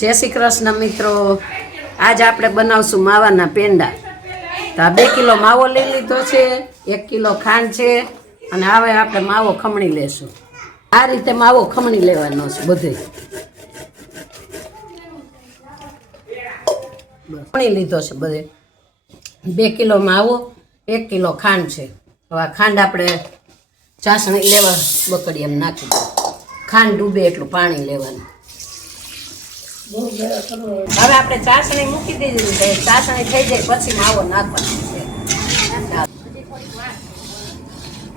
જય શ્રી કૃષ્ણ મિત્રો, આજ આપણે બનાવશું માવાના પેંડા. તો આ 2 કિલો માવો લઈ લીધો છે, 1 કિલો ખાંડ છે અને હવે આપણે માવો ખમણી લેશું. આ રીતે માવો ખમણી લેવાનો છે બધે. ખમણી લીધો છે બધે. 2 કિલો માવો, 1 કિલો ખાંડ છે. હવે ખાંડ આપણે ચાસણી લેવા બકડી એમ નાખી દો. ખાંડ ડૂબે એટલું પાણી લેવાનું. હવે આપણે ચાસણી મૂકી દીધી છે. ચાસણી થઈ જાય પછી માવો નાખવાનો છે.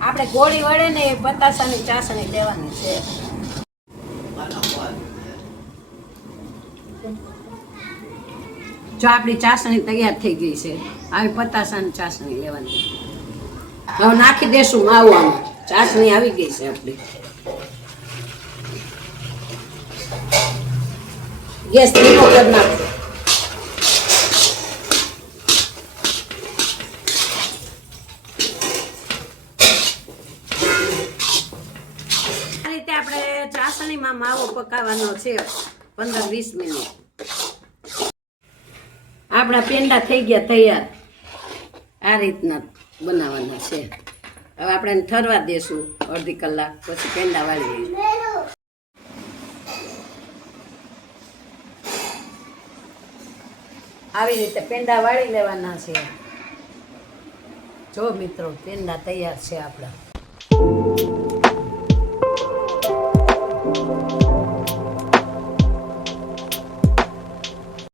આપણે ગોળી વળે ને એ પતાસાની ચાસણી લેવાની છે. જો આપણી ચાસણી તૈયાર થઈ ગઈ છે, આવી પતાસાની ચાસણી લેવાની. હવે નાખી દેશું માવો. ચાસણી આવી ગઈ છે આપણી. ગેસ ધીમો કરી નાખો. આ રીતે આપણે ચાસણીમાં માવો પકાવવાનો છે 15-20 મિનિટ. આપણા પેંડા થઈ ગયા તૈયાર. આ રીતના બનાવવાના છે. હવે આપણે એને ઠરવા દેશું અડધી કલાક, પછી પેંડા વાળી લઈશું. આવી રીતે પેંડા વાળી લેવાના છે. જો મિત્રો, પેંડા તૈયાર છે આપણા.